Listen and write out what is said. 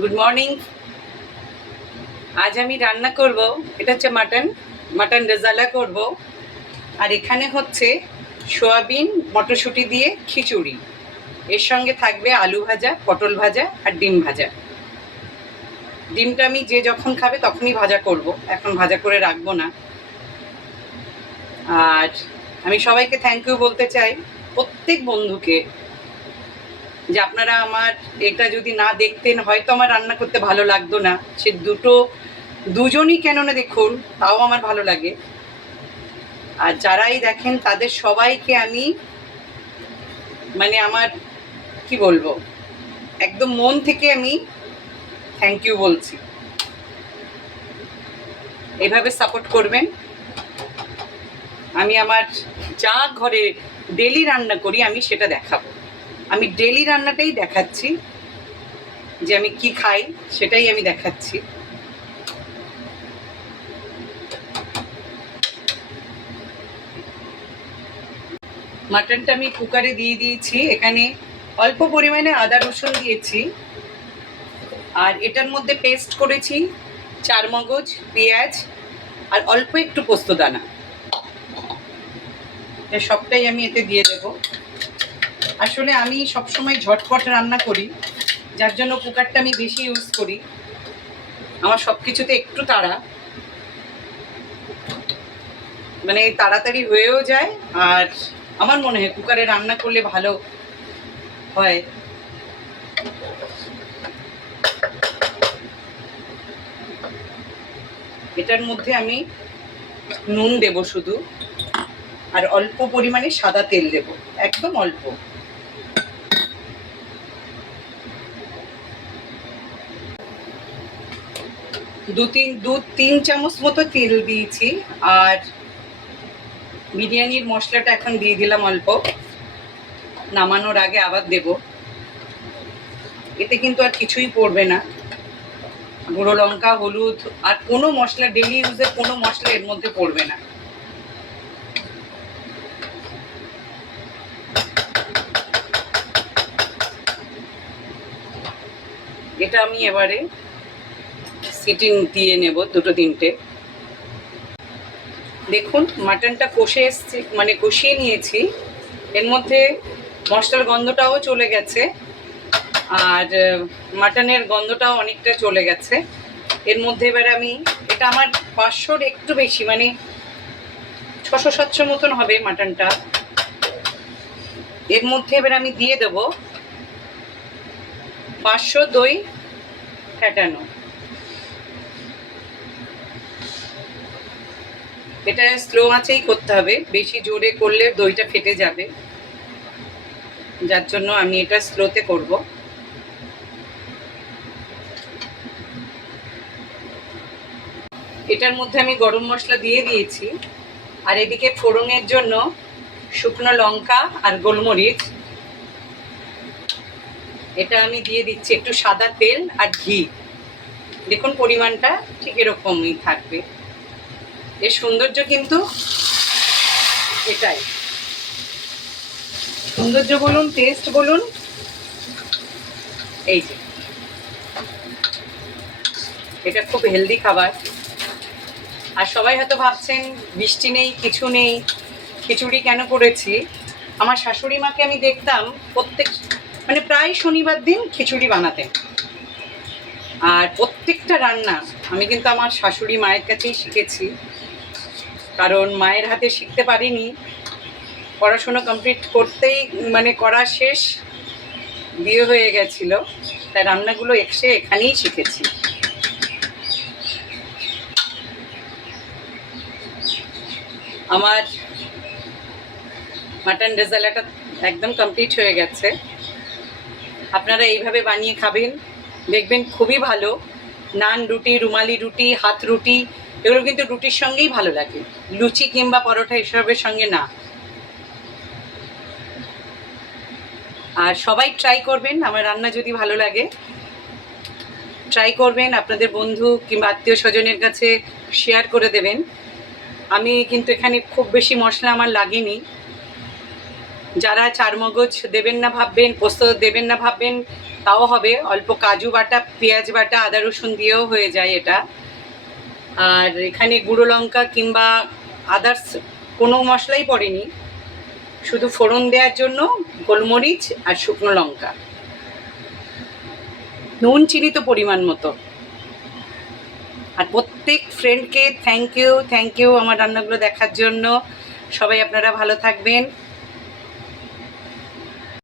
Good morning. আজ আমি রান্না করব, এটা হচ্ছে মাটন রেজালা করব। আর এখানে হচ্ছে সোয়াবিন মটরশুঁটি দিয়ে খিচুড়ি, এর সঙ্গে থাকবে আলু ভাজা, পটল ভাজা আর ডিম ভাজা। ডিমটা আমি যে যখন খাবে তখনই ভাজা করব, এখন ভাজা করে রাখবো না। আর আমি সবাইকে থ্যাংক ইউ বলতে চাই, প্রত্যেক বন্ধুকে, যে আপনারা আমার এটা যদি না দেখতেন হয়তো আমার রান্না করতে ভালো লাগতো না। সে দুজনই কেন না দেখুন, তাও আমার ভালো লাগে। আর যারাই দেখেন তাদের সবাইকে আমি আমার কি বলবো, একদম মন থেকে আমি থ্যাংক ইউ বলছি। এভাবে সাপোর্ট করবেন। আমি আমার যা ঘরে ডেলি রান্না করি আমি সেটা দেখাবো। আমি ডেলি রান্নাটাই দেখাচ্ছি, যে আমি কি খাই সেটাই আমি দেখাচ্ছি। মাটনটা আমি কুকারে দিয়ে দিয়েছি, এখানে অল্প পরিমাণে আদা রসুন দিয়েছি। আর এটার মধ্যে পেস্ট করেছি চারমগজ, পেঁয়াজ আর অল্প একটু পোস্তদানা। সবটাই আমি এতে দিয়ে দেব। আসলে আমি সবসময় ঝটপট রান্না করি, যার জন্য কুকারটা আমি বেশি ইউজ করি। আমার সব কিছুতে একটু তাড়া, তাড়াতাড়ি হয়েও যায়। আর আমার মনে হয় কুকারে রান্না করলে ভালো হয়। এটার মধ্যে আমি নুন দেব শুধু, আর অল্প পরিমাণে সাদা তেল দেব, একদম অল্প। দু তিন চামচ মতো তেল দিয়েছি। আর বিরিয়ানির মশলাটা এখন দিয়ে দিলাম অল্প, নামানোর আগে আবার দেব। এতে কিন্তু আর কিছুই পড়বে না, গুঁড়ো লঙ্কা, হলুদ আর কোনো মশলা, ডেলি ইউজের কোনো মশলা এর মধ্যে পড়বে না। এটা আমি এবারে সিটিং দিয়ে নেব দুটো তিনটে। দেখুন মাটনটা কষে এসছে, কষিয়ে নিয়েছি। এর মধ্যে মশলার গন্ধটাও চলে গেছে, আর মাটনের গন্ধটাও অনেকটা চলে গেছে। এর মধ্যে এবারে আমি, এটা আমার 500-র একটু বেশি, 600-700 মতন হবে মাটনটা। এর মধ্যে এবার আমি দিয়ে দেব 500 দই ফেটানো। এটা স্লো আঁচেই করতে হবে, বেশি জোরে করলে দইটা ফেটে যাবে, যার জন্য আমি এটা স্লোতে করব। এটার মধ্যে আমি গরম মশলা দিয়ে দিয়েছি। আর এদিকে ফোড়নের জন্য শুকনো লঙ্কা আর গোলমরিচ, এটা আমি দিয়ে দিচ্ছি একটু সাদা তেল আর ঘি। দেখুন পরিমাণটা ঠিক এরকমই থাকবে। এর সৌন্দর্য কিন্তু এটাই, সৌন্দর্য বলুন, টেস্ট বলুন, এই যে এটা খুব হেলদি খাবার। আর সবাই হয়তো ভাবছেন বৃষ্টি নেই, কিছু নেই, খিচুড়ি কেন করেছি। আমার শাশুড়ি মাকে আমি দেখতাম প্রায় শনিবার দিন খিচুড়ি বানাতেন। আর প্রত্যেকটা রান্না আমি কিন্তু আমার শাশুড়ি মায়ের কাছেই শিখেছি, কারণ মায়ের হাতে শিখতে পারিনি। পড়াশোনা কমপ্লিট করতেই করা শেষ, বিয়ে হয়ে গেছিল, তাই রান্নাগুলো এখানেই শিখেছি। আমার মাটন রেজালাটা একদম কমপ্লিট হয়ে গেছে। আপনারা এইভাবে বানিয়ে খাবেন, দেখবেন খুবই ভালো। নান, রুটি, রুমালি রুটি, হাত রুটি, এগুলো কিন্তু রুটির সঙ্গেই ভালো লাগে, লুচি কিংবা পরোটা এসবের সঙ্গে না। আর সবাই ট্রাই করবেন, আমার রান্না যদি ভালো লাগে ট্রাই করবেন, আপনাদের বন্ধু কিংবা আত্মীয় স্বজনের কাছে শেয়ার করে দেবেন। আমি কিন্তু এখানে খুব বেশি মশলা আমার লাগেনি। যারা চারমগজ দেবেন না ভাববেন, পোস্ত দেবেন না ভাববেন, তাও হবে। অল্প কাজু বাটা, পেঁয়াজ বাটা, আদা রসুন দিয়েও হয়ে যায় এটা। আর এখানে গুঁড়ো লঙ্কা কিংবা আদার্স কোনো মশলাই পড়েনি, শুধু ফোড়ন দেওয়ার জন্য গোলমরিচ আর শুকনো লঙ্কা, নুন চিনি তো পরিমাণ মতো। আর প্রত্যেক ফ্রেন্ডকে থ্যাংক ইউ আমার রান্নাগুলো দেখার জন্য। সবাই আপনারা ভালো থাকবেন।